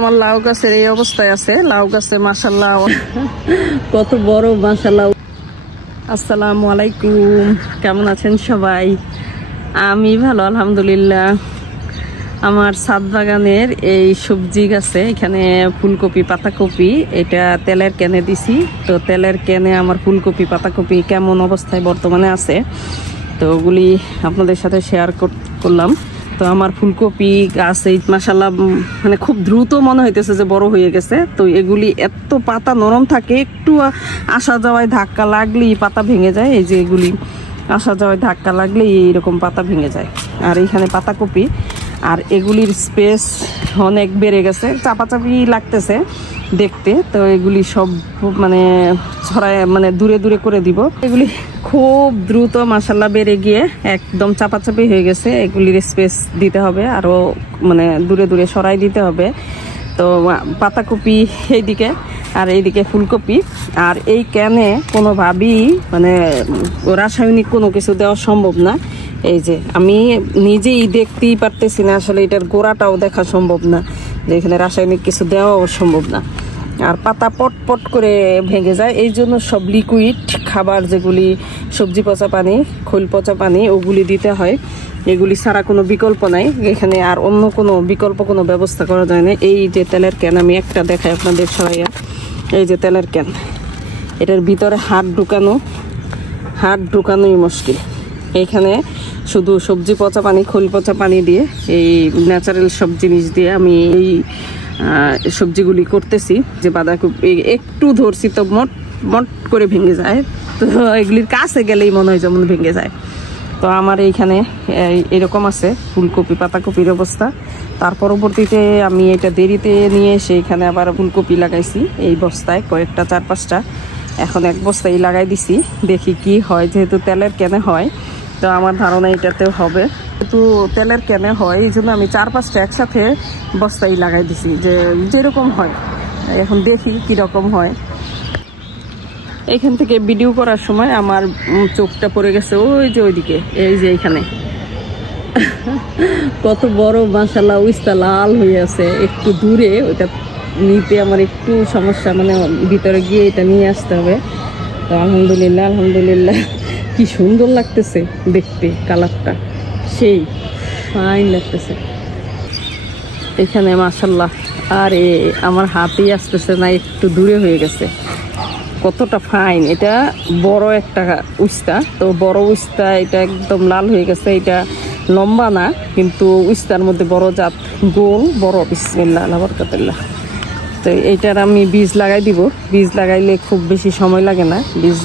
আমার লাউ গাছের এই অবস্থায় আছে। লাউ গাছে মাশাআল্লাহ কত বড় মাশাআল্লাহ। আসসালামু আলাইকুম, কেমন আছেন সবাই? আমি ভালো আলহামদুলিল্লাহ। আমার ছাদ বাগানের এই সবজি গাছে এখানে ফুলকপি পাতাকপি এটা তেলের ক্যানে দিছি। তো তেলের ক্যানে আমার ফুলকপি পাতাকপি কেমন অবস্থায় বর্তমানে আছে তো ওগুলি আপনাদের সাথে শেয়ার করলাম। তো আমার ফুলকপি গাছ এই মাশাআল্লাহ মানে খুব দ্রুত মনে হইতেছে যে বড় হয়ে গেছে। তো এগুলি এত পাতা নরম থাকে, একটু আসা যাওয়ায় ধাক্কা লাগলেই পাতা ভেঙে যায়। এই যে এগুলি আসা যাওয়ায় ধাক্কা লাগলেই এইরকম পাতা ভেঙে যায়। আর এইখানে পাতাকপি, আর এগুলির স্পেস অনেক বেড়ে গেছে, চাপাচাপি লাগতেছে দেখতে। তো এগুলি সব মানে ছড়ায় মানে দূরে দূরে করে দিব। এগুলি খুব দ্রুত মাশাআল্লাহ বেড়ে গিয়ে একদম চাপাচাপি হয়ে গেছে। এগুলির স্পেস দিতে হবে, আরও মানে দূরে দূরে সরাই দিতে হবে। তো পাতাকপি এইদিকে আর এইদিকে ফুলকপি। আর এই ক্যানে কোনোভাবেই মানে রাসায়নিক কোনো কিছু দেওয়া সম্ভব না। এই যে আমি নিজেই দেখতেই পারতেছি না, আসলে এটার গোড়াটাও দেখা সম্ভব না, যে এখানে রাসায়নিক কিছু দেওয়াও সম্ভব না। আর পাতা পট পট করে ভেঙে যায়। এই জন্য সব লিকুইড খাবার, যেগুলি সবজি পচা পানি, খোল পচা পানি, ওগুলি দিতে হয়। এগুলি ছাড়া কোনো বিকল্প নাই এখানে, আর অন্য কোনো বিকল্প কোনো ব্যবস্থা করা যায় না। এই যে তেলের ক্যান, আমি একটা দেখাই আপনাদের সবাইয়া। এই যে তেলের ক্যান, এটার ভিতরে হাত ঢুকানোই মুশকিল। এখানে শুধু সবজি পচা পানি, খোল পচা পানি দিয়ে, এই ন্যাচারাল সব জিনিস দিয়ে আমি এই সবজিগুলি করতেছি। যে বাঁধাকপি একটু ধরছি তো মট করে ভেঙে যায়। তো এগুলির কাছে গেলেই মনে হয় যেমন ভেঙে যায়। তো আমার এইখানে এরকম আছে ফুলকপি পাতাকপির অবস্থা। তার পরবর্তীতে আমি এটা দেরিতে নিয়ে এসে এখানে আবার ফুলকপি লাগাইছি এই বস্তায়, কয়েকটা 4-5টা। এখন এক বস্তায় লাগাই দিছি, দেখি কি হয়। যেহেতু তেলের ক্যানে হয়, তো আমার ধারণা এটাতেও হবে। যেহেতু তেলের ক্যানে হয় এই জন্য আমি 4-5টা একসাথে বস্তায় লাগাই দিছি, যে যেরকম হয়। এখন দেখি কীরকম হয়। এইখান থেকে ভিডিও করার সময় আমার চোখটা পড়ে গেছে ওই যে ওইদিকে, এই যে এইখানে কত বড় মাশাআল্লাহ উস্তা লাল হয়ে আছে। একটু দূরে ওইটা নিতে আমার একটু সমস্যা, মানে ভিতরে গিয়ে এটা নিয়ে আসতে হবে। তো আলহামদুলিল্লাহ কি সুন্দর লাগতেছে দেখতে, কালারটা সেই ফাইন লাগতেছে এখানে মাশাআল্লাহ। আর আমার হাতেই আসতেছে না, একটু দূরে হয়ে গেছে। কতটা ফাইন, এটা বড় একটা উস্তা। তো বড় উস্তা, এটা একদম লাল হয়ে গেছে। এটা লম্বা না, কিন্তু উস্তার মধ্যে বড় জাত, গোল বড়। বিসমিল্লাহ আল্লাহু বারাকাতুল্লাহ। তো এইটার আমি বীজ লাগাই দিব। বীজ লাগাইলে খুব বেশি সময় লাগে না, বীজ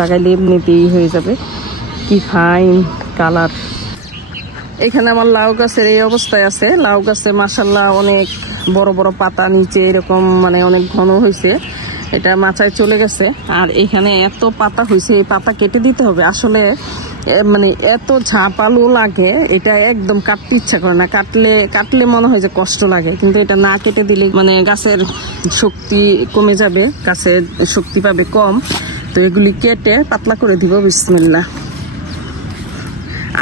লাগাইলে এমনিতেই হয়ে যাবে। কি ফাইন কালার। এখানে আমার লাউ গাছের এই অবস্থায় আছে। লাউ গাছে মাশাআল্লাহ অনেক বড় বড় পাতা, নিচে এরকম মানে অনেক ঘন হয়েছে। এটা মাচায় চলে গেছে। আর এখানে এত পাতা হয়েছে, এই পাতা কেটে দিতে হবে। আসলে মানে এত ঝাঁপালো লাগে, এটা একদম কাটতে ইচ্ছা করে না। কাটলে মনে হয় যে কষ্ট লাগে, কিন্তু এটা না কেটে দিলে মানে গাছের শক্তি কমে যাবে, গাছের শক্তি পাবে কম। তো এগুলি কেটে পাতলা করে দিব। বিসমিল্লাহ।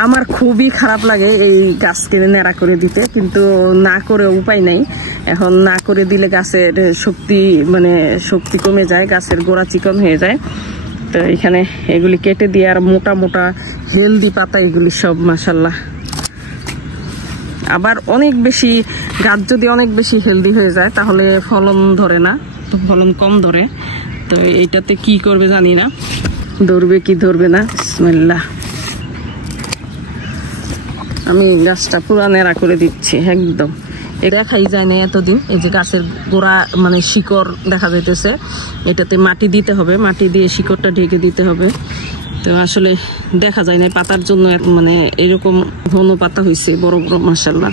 আমার খুবই খারাপ লাগে এই গাছকে নেড়া করে দিতে, কিন্তু না করে উপায় নাই। এখন না করে দিলে গাছের শক্তি কমে যায়, গাছের গোড়া চিকন হয়ে যায়। তো এখানে এগুলি কেটে দিয়ে, আর মোটা মোটা হেলদি পাতা এগুলি সব মাশাআল্লাহ। আবার অনেক বেশি গাছ যদি অনেক বেশি হেলদি হয়ে যায় তাহলে ফলন ধরে না, তো ফলন কম ধরে। তো এইটাতে কি করবে জানি না, ধরবে কি ধরবে না। বিসমিল্লাহ। আমি গাছটা পুরা নেড়া করে দিচ্ছি একদম। দেখাই যায় না এতদিন। এই যে গাছের গোড়া মানে শিকড় দেখা যাইতেছে, এটাতে মাটি দিতে হবে, মাটি দিয়ে শিকড়টা ঢেকে দিতে হবে। তো আসলে দেখা যায় না পাতার জন্য, মানে এরকম ঘন পাতা হয়েছে বড় বড় মাশাআল্লাহ।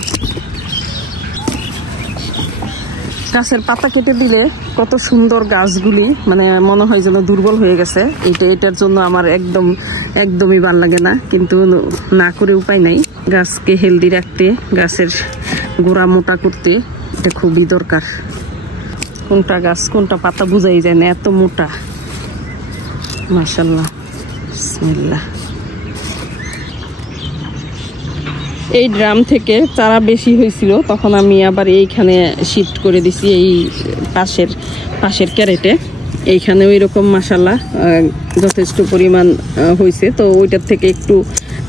গাছের পাতা কেটে দিলে কত সুন্দর গাছগুলি মানে মনে হয় যেন দুর্বল হয়ে গেছে। এটার জন্য আমার একদমই ভাল লাগে না, কিন্তু না করে উপায় নাই। গাছকে হেলদি রাখতে, গাছের গোড়া মোটা করতে এটা খুবই দরকার। কোনটা গাছ কোনটা পাতা বুঝাই যায় না, এত মোটা মাশাআল্লাহ। বিসমিল্লাহ। এই ড্রাম থেকে চারা বেশি হয়েছিল, তখন আমি আবার এইখানে শিফট করে দিছি, এই পাশের ক্যারেটে। এইখানে ওই রকম মাশাআল্লাহ যথেষ্ট পরিমাণ হয়েছে। তো ওইটার থেকে একটু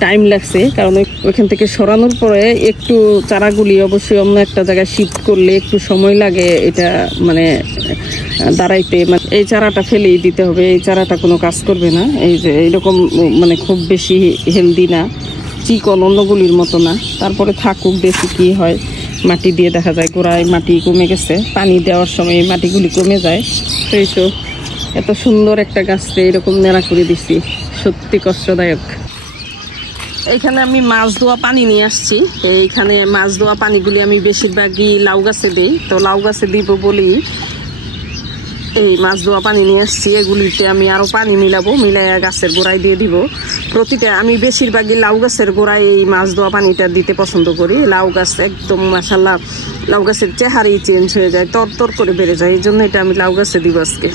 টাইম লাগছে, কারণ ওইখান থেকে সরানোর পরে একটু চারাগুলি অবশ্যই অন্য একটা জায়গায় শিফট করলে একটু সময় লাগে এটা মানে দাঁড়াইতে। মানে এই চারাটা ফেলেই দিতে হবে, এই চারাটা কোনো কাজ করবে না। এই যে এইরকম মানে খুব বেশি হেলদি না, চিকন অন্যগুলির মতো না। তারপরে থাকুক, দেখি কি হয়। মাটি দিয়ে দেখা যায় গোড়ায় মাটি কমে গেছে, পানি দেওয়ার সময় এই মাটিগুলি কমে যায়। তো এই তো এত সুন্দর একটা গাছকে এরকম নেড়া করে দিছি, সত্যি কষ্টদায়ক। এইখানে আমি মাছ ধোয়া পানি নিয়ে আসছি। এইখানে মাছ ধোয়া পানিগুলি আমি বেশিরভাগই লাউ গাছে দিই। তো লাউ গাছে দিব বলি এই মাছ ধোয়া পানি নিয়ে আসছি। এগুলিতে আমি আরো পানি মিলাবো, মিলাইয়া গাছের গোড়ায় দিয়ে দিব। প্রতিটা আমি বেশিরভাগই লাউ গাছের গোড়ায় এই মাছ ধোয়া পানিটা দিতে পছন্দ করি। লাউ গাছ একদম মাশাআল্লাহ, লাউ গাছের চেহারাই চেঞ্জ হয়ে যায়, তর তর করে বেড়ে যায়। এই জন্য এটা আমি লাউ গাছে দিব আজকে।